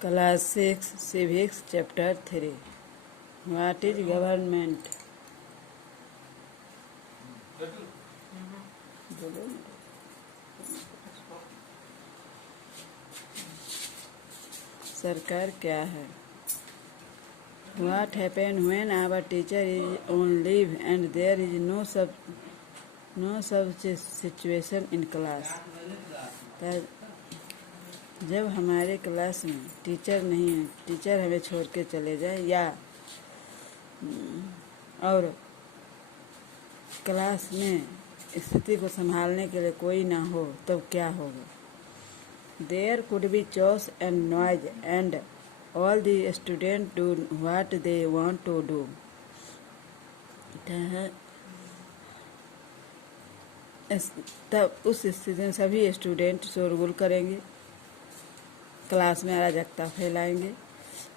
Class 6 Civics Chapter 3 What is government? सरकार क्या है? What happens when our teacher is on leave and there is no such situation in class? जब हमारे class में teacher नहीं है, टीचर हमें छोड़ के चले जाए या और क्लास में स्थिति को संभालने के लिए कोई ना हो तब क्या होगा? There could be chaos and noise and all the students do what they want to do. तब उस स्थिति में सभी स्टूडेंट शोरगुल करेंगे, क्लास में अराजकता फैलाएंगे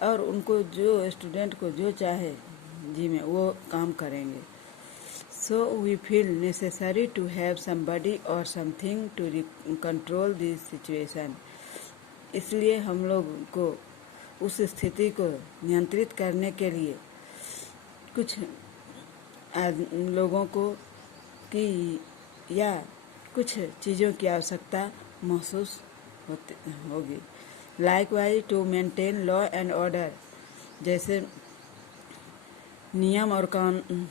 और उनको जो स्टूडेंट को जो चाहे जी में वो काम करेंगे. So we feel necessary to have somebody or something to control this situation. इसलिए हम लोग को उस स्थिति को नियंत्रित करने के लिए कुछ लोगों को की या कुछ चीज़ों की आवश्यकता महसूस होगी. Likewise to maintain law and order, जैसे नियम और कानून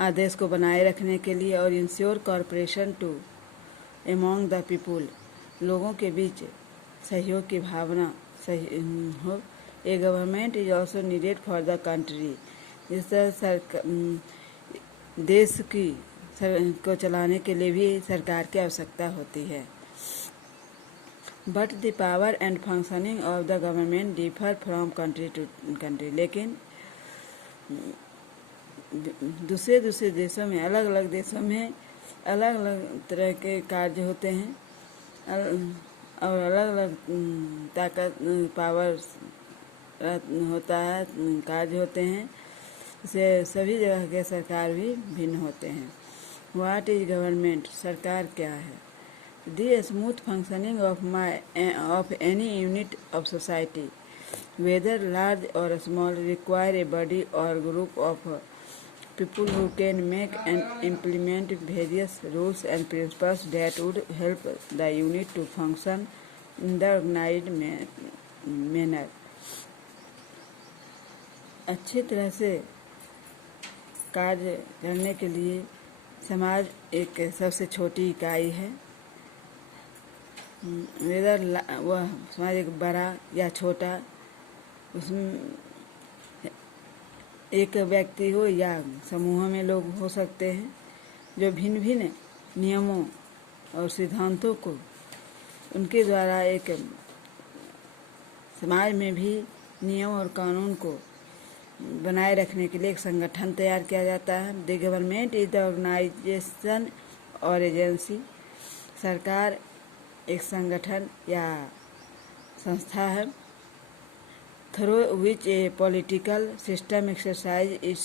आदेश को बनाए रखने के लिए और ensure corporation to among the people, लोगों के बीच सहयोग की भावना सही हो. A government is also needed for the country, जिस तरह देश को चलाने के लिए भी सरकार की आवश्यकता होती है. But the power and functioning of the government differ from country to country, लेकिन दूसरे देशों में अलग अलग देशों में अलग अलग तरह के कार्य होते हैं और अलग अलग ताकत पावर होता है, कार्य होते हैं. से सभी जगह के सरकार भी भिन्न होते हैं. What is government? सरकार क्या है? The smooth functioning of any unit of society, whether large or small, require a body or group of people who can make and implement various rules and principles that would help the unit to function in the organized manner. अच्छी तरह से कार्य करने के लिए समाज एक सबसे छोटी इकाई है. वेदर वह समाज एक बड़ा या छोटा, उसमें एक व्यक्ति हो या समूह में लोग हो सकते हैं जो भिन्न भिन्न नियमों और सिद्धांतों को उनके द्वारा एक समाज में भी नियम और कानून को बनाए रखने के लिए एक संगठन तैयार किया जाता है. The government is the organisation or agency, सरकार एक संगठन या संस्था है. through which a political system exercise its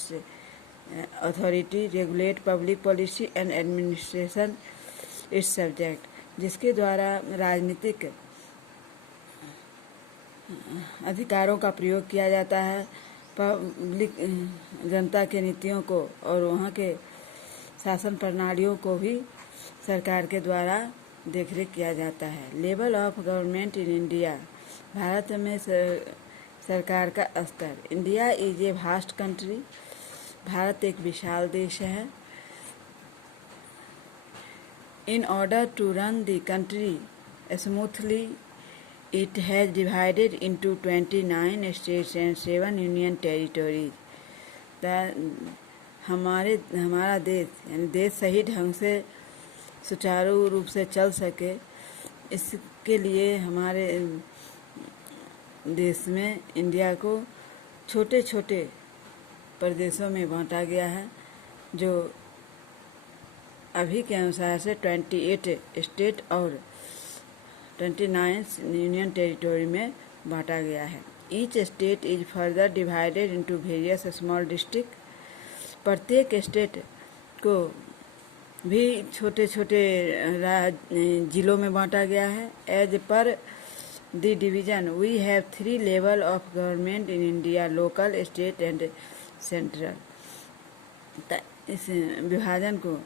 authority, regulate public policy and administration its subject, जिसके द्वारा राजनीतिक अधिकारों का प्रयोग किया जाता है, पब्लिक जनता के नीतियों को और वहाँ के शासन प्रणालियों को भी सरकार के द्वारा देखरेख किया जाता है. Level of government in India, भारत में सरकार का स्तर. India is a vast country, भारत एक विशाल देश है. In order to run the country smoothly it has divided into 29 states and 7 union territories. हमारा देश यानी देश सही ढंग से सुचारू रूप से चल सके, इसके लिए हमारे देश में इंडिया को छोटे छोटे प्रदेशों में बांटा गया है, जो अभी के अनुसार से 28 स्टेट और 29 यूनियन टेरिटरी में बांटा गया है. Each state is further divided into various small district, प्रत्येक स्टेट को भी छोटे छोटे जिलों में बांटा गया है. As per the division. We have 3 level of government in India: local, state and central. इस विभाजन को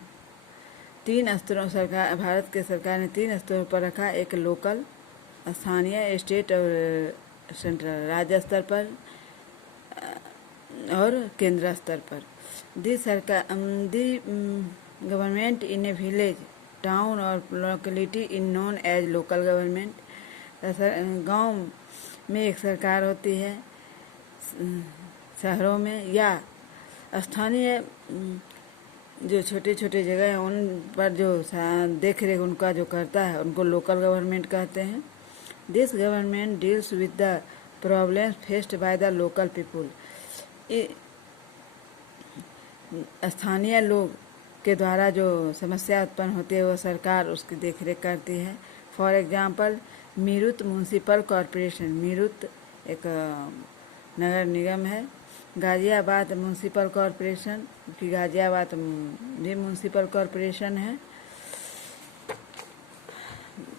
3 स्तरों सरकार भारत के सरकार ने 3 स्तरों पर रखा। एक लोकल, स्थानीय, स्टेट और सेंट्रल, राज्य स्तर पर और केंद्र स्तर पर। The government in a village, town और locality in known as local government. गांव में एक सरकार होती है, शहरों में या स्थानीय जो छोटे छोटे जगह हैं उन पर जो देख रेख उनका जो करता है उनको लोकल गवर्नमेंट कहते हैं। This government deals with the problems faced by the local people. स्थानीय लोग के द्वारा जो समस्या उत्पन्न होती है वो सरकार उसकी देखरेख करती है। For example, Meerut municipal corporation, Meerut एक नगर निगम है। गाजियाबाद म्यूनसिपल कॉरपोरेशन, कि गाजियाबाद भी म्यूनसिपल कॉरपोरेशन है।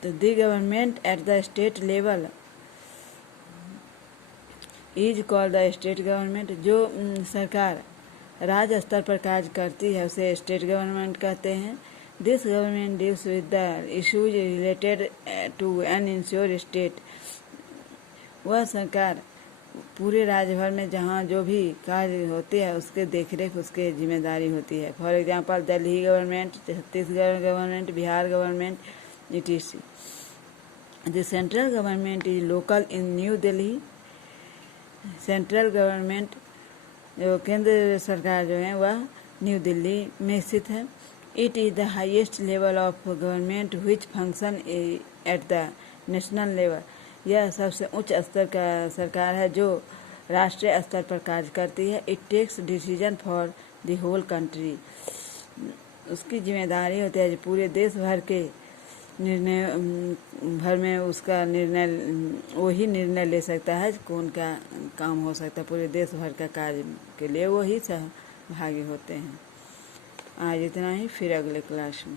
तो the government at the state level is called the state government. जो सरकार राज्य स्तर पर कार्य करती है उसे स्टेट गवर्नमेंट कहते हैं। This government deals with the issues related to an insure state. वह सरकार पूरे राज्य भर में जहाँ जो भी कार्य होते हैं उसके देखरेख उसके जिम्मेदारी होती है। For example, Delhi government, Chhattisgarh government, Bihar government, etc. The central government is local in New Delhi. Central government जो केंद्र सरकार जो है वह न्यू दिल्ली में स्थित है। It is the highest level of government which function at the national level. यह सबसे उच्च स्तर का सरकार है जो राष्ट्रीय स्तर पर कार्य करती है। It takes decision for the whole country. उसकी जिम्मेदारी होती है पूरे देश भर के निर्णय भर में उसका निर्णय वही निर्णय ले सकता है कौन का काम हो सकता है। पूरे देश भर का कार्य के लिए वही सहभागी होते हैं। आज इतना ही, फिर अगले क्लास में।